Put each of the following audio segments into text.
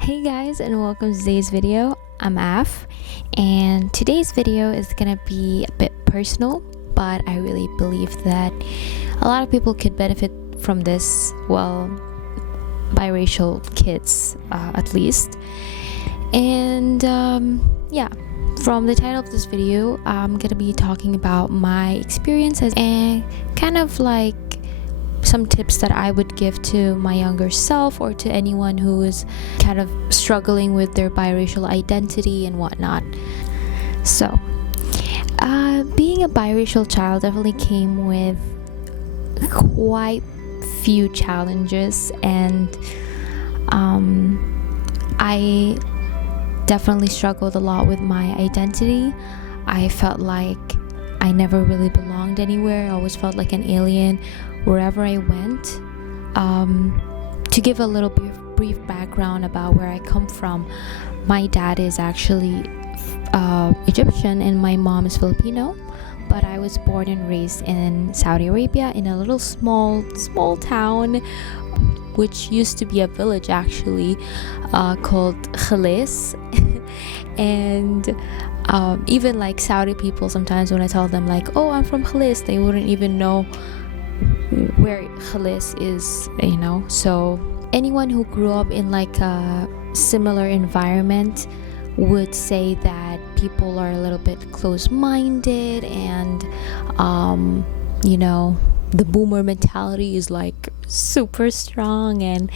Hey guys, and welcome to today's video. I'm Af, and today's video is gonna be a bit personal, but I really believe that a lot of people could benefit from this. Well, biracial kids, at least. And yeah, from the title of this video, I'm gonna be talking about my experiences and kind of like some tips that I would give to my younger self or to anyone who is kind of struggling with their biracial identity and whatnot. So, being a biracial child definitely came with quite few challenges, and I definitely struggled a lot with my identity. I felt like I never really belonged anywhere. I always felt like an alien wherever I went. To give a little brief background about where I come from, my dad is actually Egyptian and my mom is Filipino, but I was born and raised in Saudi Arabia in a little small town which used to be a village actually, called Khalis. And even like Saudi people, sometimes when I tell them like, oh, I'm from Khalis, they wouldn't even know where Khalis is, So anyone who grew up in like a similar environment would say that people are a little bit close-minded, and the boomer mentality is like super strong, and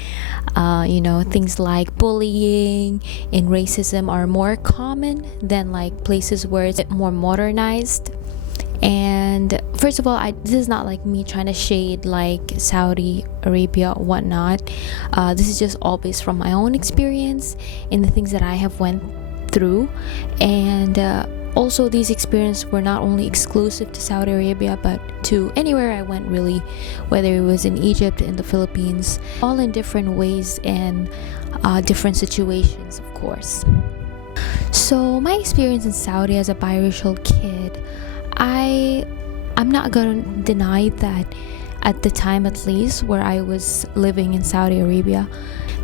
things like bullying and racism are more common than like places where it's more modernized. And first of all, this is not like me trying to shade like Saudi Arabia or whatnot. This is just all based from my own experience and the things that I have went through. And also, these experiences were not only exclusive to Saudi Arabia, but to anywhere I went really, whether it was in Egypt, in the Philippines, all in different ways and different situations, of course. So my experience in Saudi as a biracial kid, I'm not gonna deny that at the time, at least where I was living in Saudi Arabia,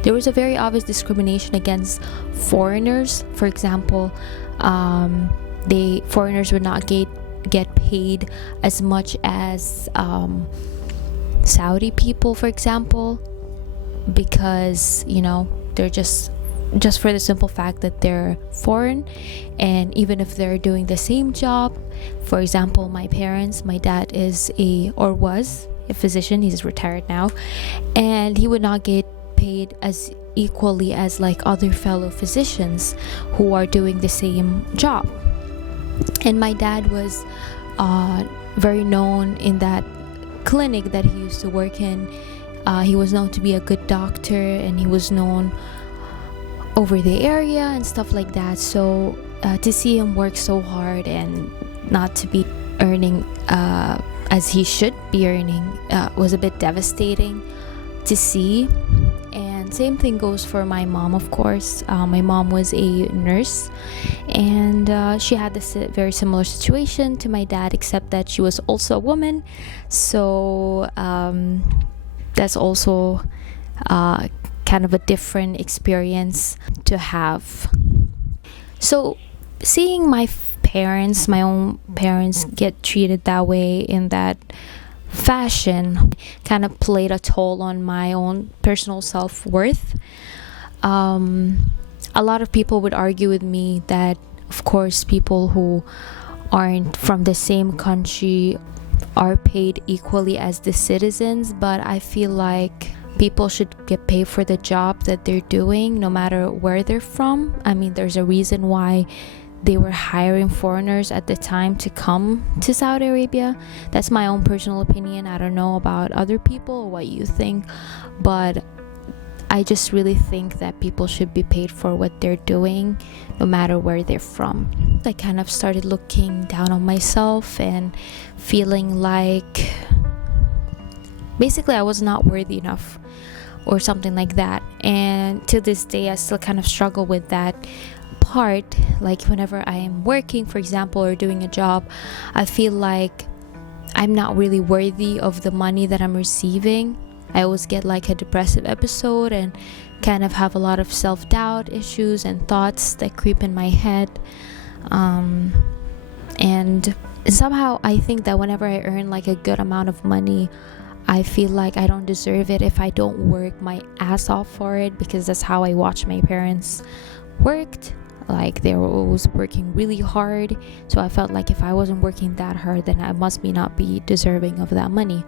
there was a very obvious discrimination against foreigners. For example, foreigners would not get paid as much as Saudi people, for example, because they're just for the simple fact that they're foreign. And even if they're doing the same job, for example, my dad was a physician. He's retired now, and he would not get paid as equally as like other fellow physicians who are doing the same job. And my dad was very known in that clinic that he used to work in. He was known to be a good doctor, and he was known over the area and stuff like that. So to see him work so hard and not to be earning as he should be earning was a bit devastating to see. And same thing goes for my mom, of course. My mom was a nurse, and she had this very similar situation to my dad, except that she was also a woman. So that's also kind of a different experience to have. So seeing my own parents get treated that way, in that fashion, kind of played a toll on my own personal self-worth. A lot of people would argue with me that, of course, people who aren't from the same country are paid equally as the citizens, but I feel like people should get paid for the job that they're doing, no matter where they're from. I mean, there's a reason why they were hiring foreigners at the time to come to Saudi Arabia. That's my own personal opinion. I don't know about other people or what you think, but I just really think that people should be paid for what they're doing, no matter where they're from. I kind of started looking down on myself and feeling like basically I was not worthy enough or something like that. And to this day, I still kind of struggle with that part. Like whenever I am working, for example, or doing a job, I feel like I'm not really worthy of the money that I'm receiving. I always get like a depressive episode and kind of have a lot of self-doubt issues and thoughts that creep in my head. And somehow I think that whenever I earn like a good amount of money, I feel like I don't deserve it if I don't work my ass off for it, because that's how I watched my parents worked. Like, they were always working really hard, so I felt like if I wasn't working that hard, then I must not be deserving of that money,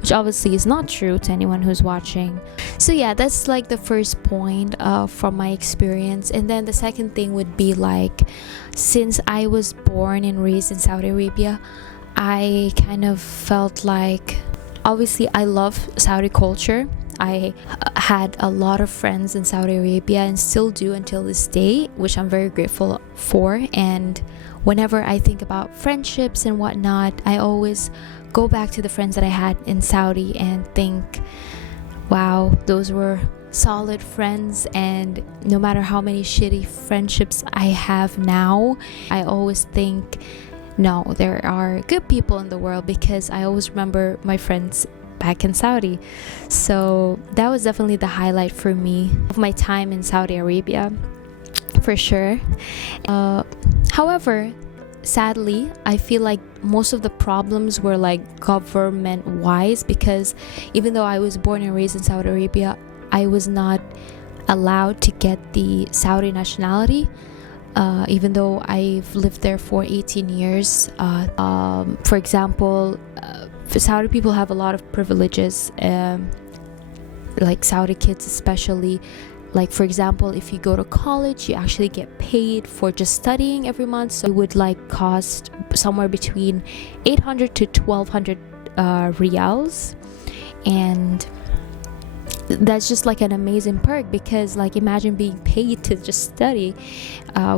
which obviously is not true to anyone who's watching. So yeah, that's like the first point from my experience. And then the second thing would be like, since I was born and raised in Saudi Arabia, I kind of felt like, obviously I love Saudi culture. I had a lot of friends in Saudi Arabia and still do until this day, which I'm very grateful for. And whenever I think about friendships and whatnot, I always go back to the friends that I had in Saudi and think, wow, those were solid friends. And no matter how many shitty friendships I have now, I always think, no, there are good people in the world, because I always remember my friends back in Saudi. So that was definitely the highlight for me of my time in Saudi Arabia, for sure. However, sadly, I feel like most of the problems were like government wise, because even though I was born and raised in Saudi Arabia, I was not allowed to get the Saudi nationality. Even though I've lived there for 18 years. For example, Saudi people have a lot of privileges, like Saudi kids especially. Like, for example, if you go to college, you actually get paid for just studying every month. So it would like cost somewhere between 800 to 1200 riyals. And that's just like an amazing perk, because like, imagine being paid to just study,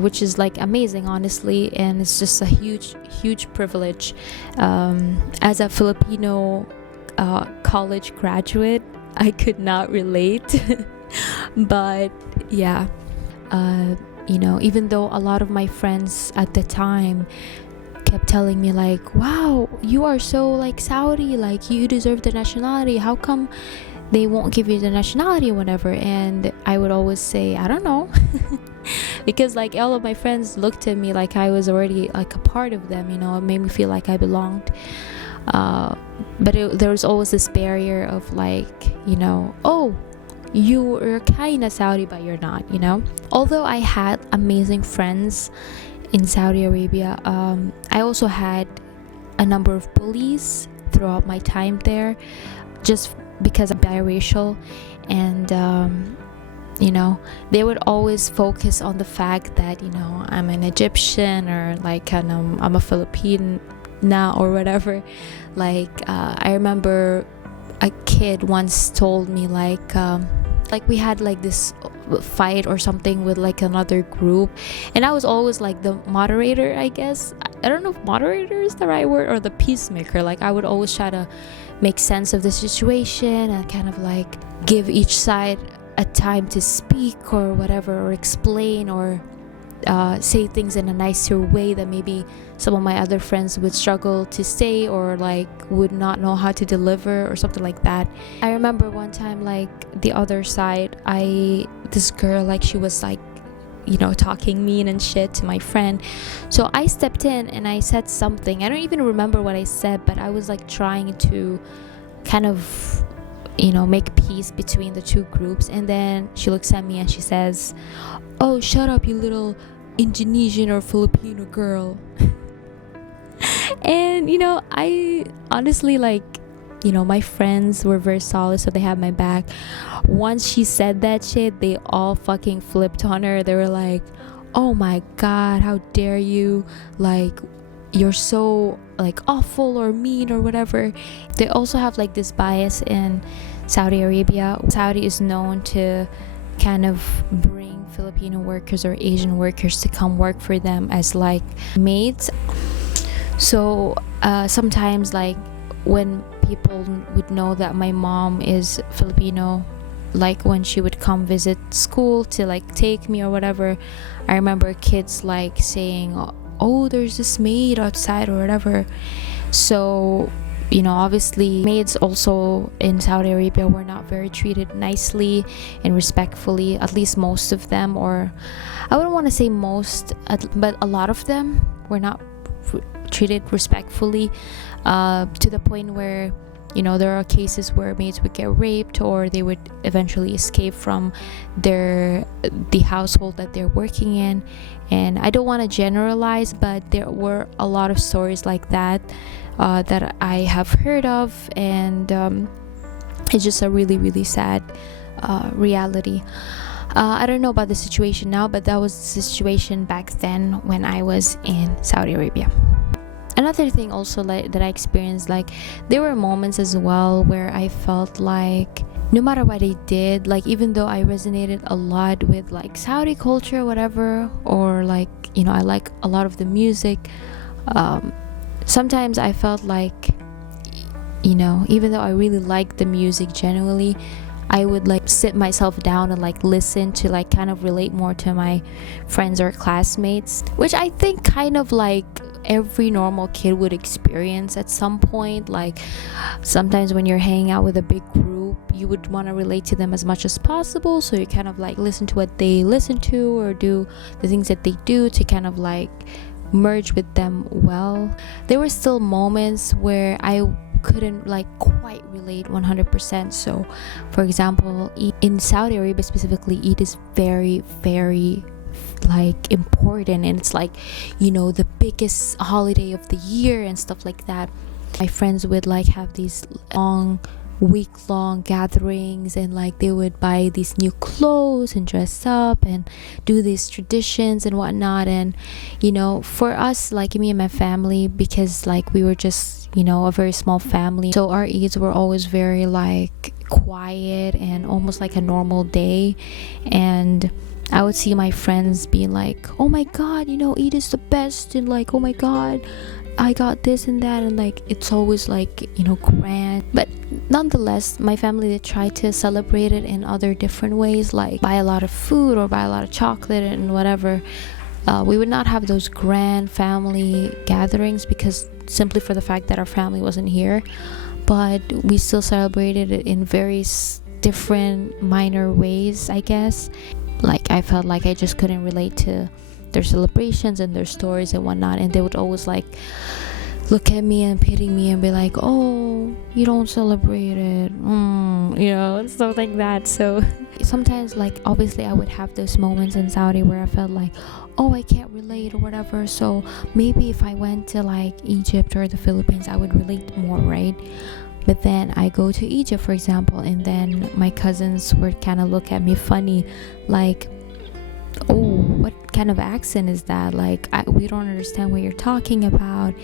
which is like amazing, honestly. And it's just a huge privilege. As a Filipino college graduate, I could not relate. But yeah, even though a lot of my friends at the time kept telling me like, wow, you are so like Saudi, like you deserve the nationality, how come they won't give you the nationality or whatever? And I would always say, I don't know. Because like, all of my friends looked at me like I was already like a part of them, it made me feel like I belonged. But there was always this barrier of like, oh, you're kinda Saudi but you're not. Although I had amazing friends in Saudi Arabia, I also had a number of bullies throughout my time there, just because I'm biracial. And they would always focus on the fact that I'm an Egyptian, or like I'm a Filipina or whatever. Like I remember a kid once told me like we had like this fight or something with like another group, and I was always like the moderator, I guess. I don't know if moderator is the right word, or the peacemaker. Like, I would always try to make sense of the situation and kind of like give each side a time to speak or whatever, or explain, or say things in a nicer way that maybe some of my other friends would struggle to say, or like would not know how to deliver, or something like that. I remember one time, like the other side, this girl, like she was like talking mean and shit to my friend. So I stepped in and I said something. I don't even remember what I said, but I was like trying to kind of make peace between the two groups. And then she looks at me and she says, "Oh, shut up, you little Indonesian or Filipino girl." And I honestly, like, my friends were very solid, so they had my back. Once she said that shit, they all fucking flipped on her. They were like, "Oh my god, how dare you, like you're so like awful or mean or whatever." They also have like this bias in Saudi Arabia. Saudi is known to kind of bring Filipino workers or Asian workers to come work for them as like maids. So sometimes, like, when people would know that my mom is Filipino, like when she would come visit school to like take me or whatever, I remember kids like saying, "Oh, there's this maid outside," or whatever. So obviously maids also in Saudi Arabia were not very treated nicely and respectfully, at least most of them, or I wouldn't want to say most, but a lot of them were not treated respectfully, to the point where there are cases where maids would get raped, or they would eventually escape from the household that they're working in. And I don't want to generalize, but there were a lot of stories like that that I have heard of, and it's just a really, really sad reality. I don't know about the situation now, but that was the situation back then when I was in Saudi Arabia. Another thing also that I experienced, there were moments as well where I felt like no matter what I did, even though I resonated a lot with Saudi culture, whatever, or I like a lot of the music, sometimes I felt like, even though I really liked the music genuinely, I would sit myself down and listen to kind of relate more to my friends or classmates, which I think kind of every normal kid would experience at some point. Sometimes when you're hanging out with a big group, you would want to relate to them as much as possible, so you kind of listen to what they listen to or do the things that they do to kind of merge with them well. There were still moments where I couldn't quite relate 100%. So for example, in Saudi Arabia specifically, Eid is very, very important, and it's the biggest holiday of the year and stuff like that. My friends would have these week-long gatherings, and they would buy these new clothes and dress up and do these traditions and whatnot. And for us, me and my family, because we were just a very small family, so our Eids were always very quiet and almost like a normal day. And I would see my friends being oh my god, Eid is the best, and oh my god, I got this and that, and it's always grand. But nonetheless, my family did try to celebrate it in other different ways, buy a lot of food or buy a lot of chocolate and whatever. We would not have those grand family gatherings because simply for the fact that our family wasn't here, but we still celebrated it in various different minor ways, I guess. I felt I just couldn't relate to their celebrations and their stories and whatnot, and they would always look at me and pity me and be oh, you don't celebrate it, stuff like that. So sometimes obviously I would have those moments in Saudi where I felt oh, I can't relate or whatever, so maybe if I went to Egypt or the Philippines, I would relate more, right? But then I go to Egypt, for example, and then my cousins would kind of look at me funny, oh, what kind of accent is that? We don't understand what you're talking about.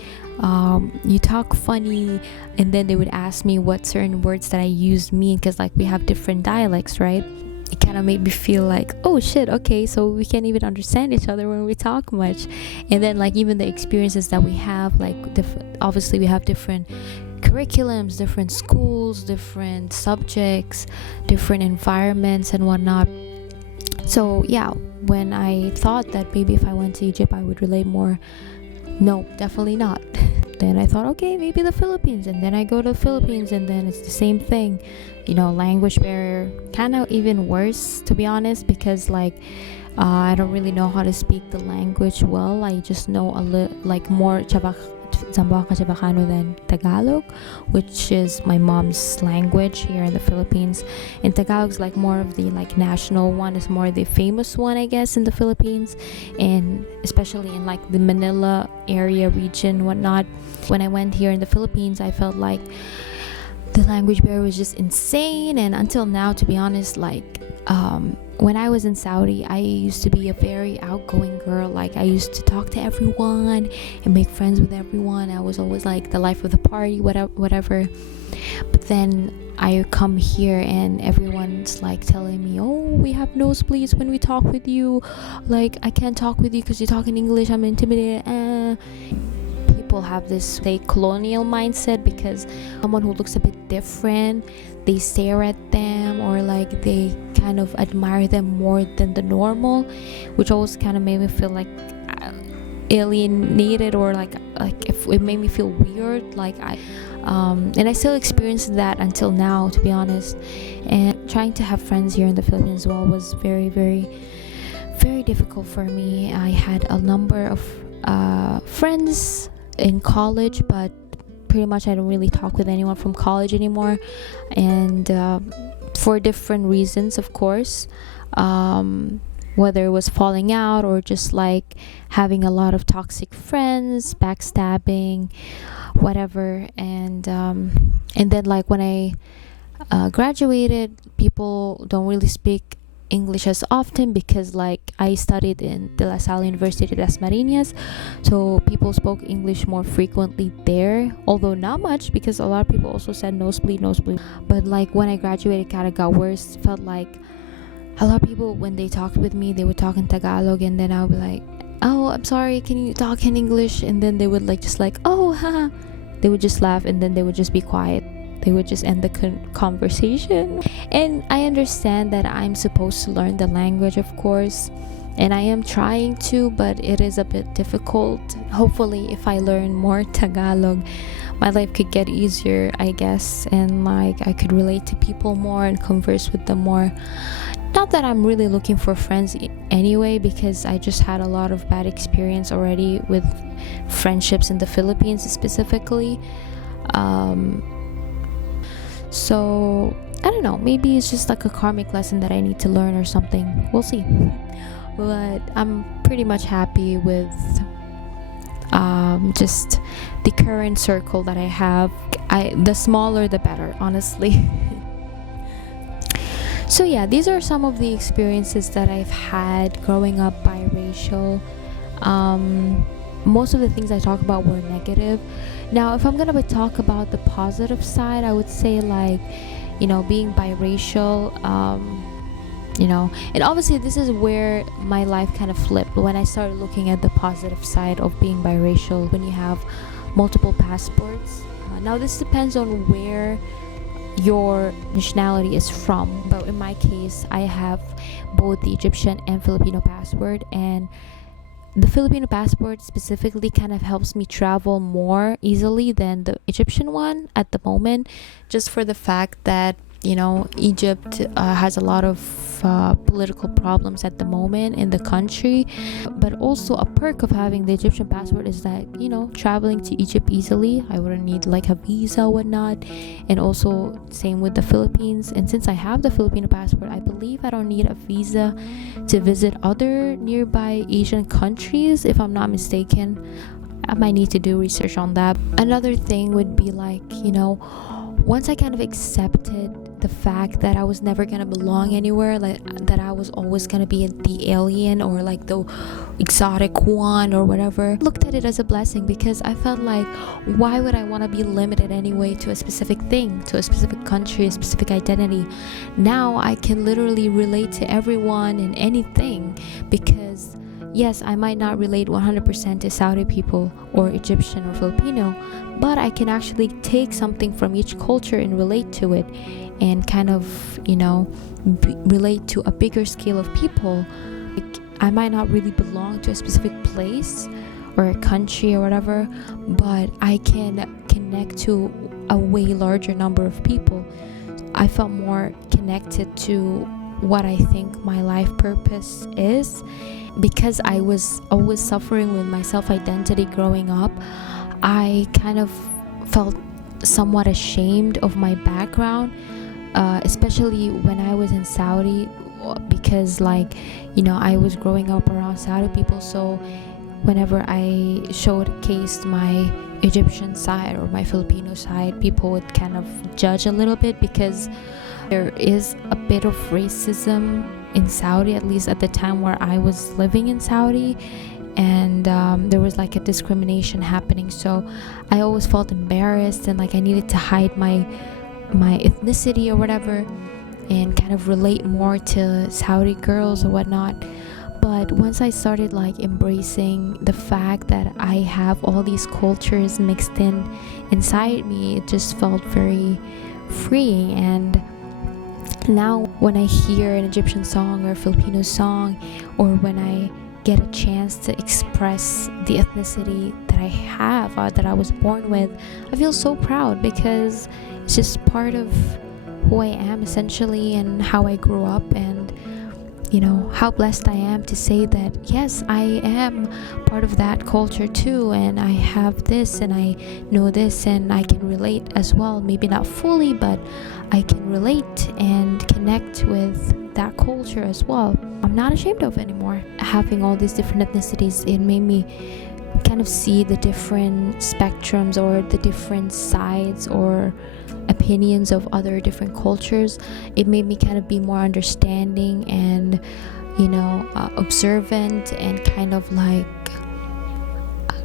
You talk funny. And then they would ask me what certain words that I used mean, because we have different dialects, right? It kind of made me feel oh shit, okay, so we can't even understand each other when we talk much. And then even the experiences that we have, obviously we have different curriculums, different schools, different subjects, different environments and whatnot. So yeah, when I thought that maybe if I went to Egypt I would relate more, no, definitely not. Then I thought, okay, maybe the Philippines, and then I go to the Philippines, and then it's the same thing, language barrier, kind of even worse, to be honest, because I don't really know how to speak the language well. I just know a little more Zamboanga Chabacano than Tagalog, which is my mom's language here in the Philippines. And Tagalog's more of the national one, is more the famous one, I guess, in the Philippines, and especially in the Manila area region, whatnot. When I went here in the Philippines, I felt the language barrier was just insane. And until now, to be honest, when I was in Saudi, I used to be a very outgoing girl. I used to talk to everyone and make friends with everyone. I was always the life of the party, whatever. But then I come here and everyone's telling me, oh, we have nosebleeds when we talk with you. I can't talk with you because you talk in English. I'm intimidated. People have this colonial mindset, because someone who looks a bit different, they stare at them, or they kind of admire them more than the normal, which always kind of made me feel alienated, or if it made me feel weird. And I still experience that until now, to be honest. And trying to have friends here in the Philippines as well was very, very, very difficult for me. I had a number of friends in college, but pretty much I don't really talk with anyone from college anymore, and for different reasons, of course. Whether it was falling out or just like having a lot of toxic friends, backstabbing, whatever. And then like when I graduated, people don't really speak English as often because like I studied in De La Salle University de Las Marinas, so people spoke English more frequently there, although not much because a lot of people also said nosebleed. But like when I graduated, it kind of got worse. Felt like a lot of people, when they talked with me, they would talk in Tagalog, and then I would be like, oh, I'm sorry, can you talk in English? And then they would like just like, oh, haha. They would just laugh, and then they would just be quiet. They would just end the conversation. And I understand that I'm supposed to learn the language, of course, and I am trying to, but it is a bit difficult. Hopefully, if I learn more Tagalog, my life could get easier, I guess, and like I could relate to people more and converse with them more. Not that I'm really looking for friends anyway, because I just had a lot of bad experience already with friendships in the Philippines specifically. So I don't know, maybe it's just like a karmic lesson that I need to learn or something. We'll see. But I'm pretty much happy with just the current circle that I have. The smaller the better, honestly. So yeah, these are some of the experiences that I've had growing up biracial. Most of the things I talk about were negative. Now, if I'm gonna talk about the positive side, I would say like, being biracial, and obviously this is where my life kind of flipped when I started looking at the positive side of being biracial. When you have multiple passports, now this depends on where your nationality is from, but in my case I have both the Egyptian and Filipino passport, and the Filipino passport specifically kind of helps me travel more easily than the Egyptian one at the moment, just for the fact that Egypt has a lot of political problems at the moment in the country. But also a perk of having the Egyptian passport is that traveling to Egypt easily, I wouldn't need like a visa or whatnot. And also same with the Philippines, and since I have the Filipino passport, I believe I don't need a visa to visit other nearby Asian countries, if I'm not mistaken. I might need to do research on that. Another thing would be like, once I kind of accepted the fact that I was never gonna belong anywhere, like that I was always gonna be the alien or like the exotic one or whatever, looked at it as a blessing, because I felt like, why would I want to be limited anyway to a specific thing, to a specific country, a specific identity? Now I can literally relate to everyone and anything, because yes, I might not relate 100% to Saudi people or Egyptian or Filipino, but I can actually take something from each culture and relate to it, and kind of, relate to a bigger scale of people. Like, I might not really belong to a specific place or a country or whatever, but I can connect to a way larger number of people. I felt more connected to what I think my life purpose is. Because I was always suffering with my self-identity growing up, I kind of felt somewhat ashamed of my background, especially when I was in Saudi, because I was growing up around Saudi people, so whenever I showcased my Egyptian side or my Filipino side, people would kind of judge a little bit, because there is a bit of racism in Saudi, at least at the time where I was living in Saudi, and there was like a discrimination happening. So I always felt embarrassed, and like I needed to hide my ethnicity or whatever, and kind of relate more to Saudi girls or whatnot. But once I started like embracing the fact that I have all these cultures mixed inside me, it just felt very freeing. And now when I hear an Egyptian song or a Filipino song, or when I get a chance to express the ethnicity that I have, that I was born with, I feel so proud, because it's just part of who I am essentially, and how I grew up, and how blessed I am to say that yes, I am part of that culture too, and I have this and I know this and I can relate as well. Maybe not fully, but I can relate and connect with that culture as well. I'm not ashamed of it anymore. Having all these different ethnicities, it made me kind of see the different spectrums or the different sides or opinions of other different cultures. It made me kind of be more understanding and observant and kind of like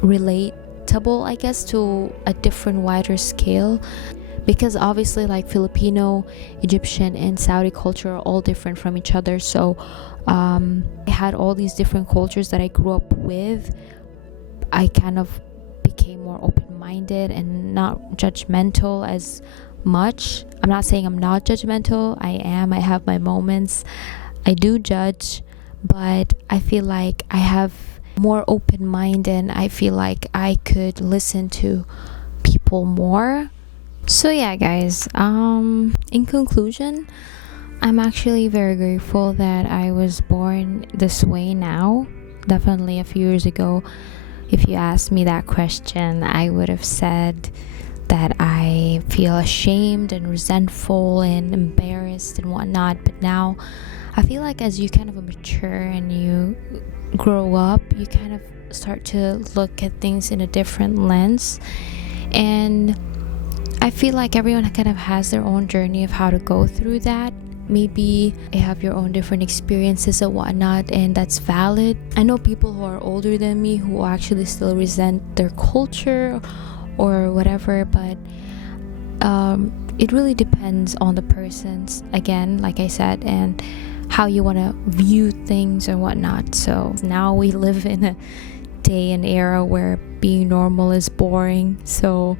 relatable, I guess, to a different wider scale, because obviously like Filipino, Egyptian and Saudi culture are all different from each other. So I had all these different cultures that I grew up with. I kind of became more open-minded and not judgmental as much. I'm not saying I'm not judgmental. I am. I have my moments. I do judge, but I feel like I have more open mind, and I feel like I could listen to people more. So yeah, guys, in conclusion, I'm actually very grateful that I was born this way now. Definitely a few years ago, if you asked me that question, I would have said that I feel ashamed and resentful and embarrassed and whatnot. But now I feel like as you kind of mature and you grow up, you kind of start to look at things in a different lens. And I feel like everyone kind of has their own journey of how to go through that. Maybe you have your own different experiences and whatnot, and that's valid. I know people who are older than me who actually still resent their culture or whatever, but it really depends on the person's, again, like I said, and how you want to view things or whatnot. So now we live in a day and era where being normal is boring, so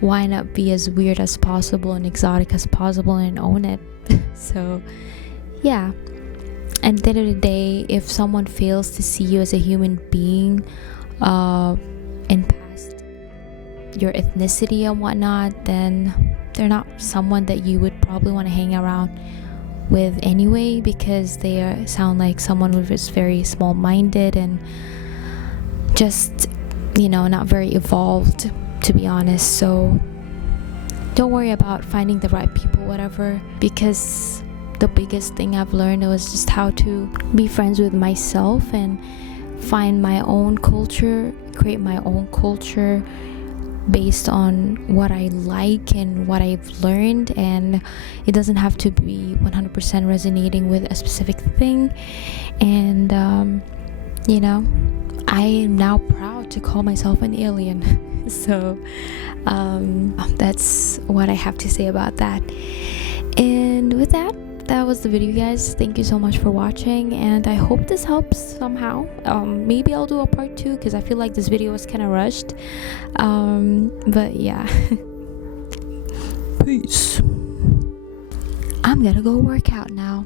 why not be as weird as possible and exotic as possible and own it? So yeah, and at the end of the day, if someone fails to see you as a human being and past your ethnicity and whatnot, then they're not someone that you would probably want to hang around with anyway, because they sound like someone who is very small-minded and just not very evolved, to be honest. So don't worry about finding the right people, whatever, because the biggest thing I've learned was just how to be friends with myself and find my own culture, create my own culture based on what I like and what I've learned, and it doesn't have to be 100% resonating with a specific thing. And I am now proud to call myself an alien. So that's what I have to say about that. And with that was the video, guys. Thank you so much for watching, and I hope this helps somehow. Maybe I'll do a part 2 because I feel like this video was kind of rushed, but yeah. Peace. I'm gonna go work out now.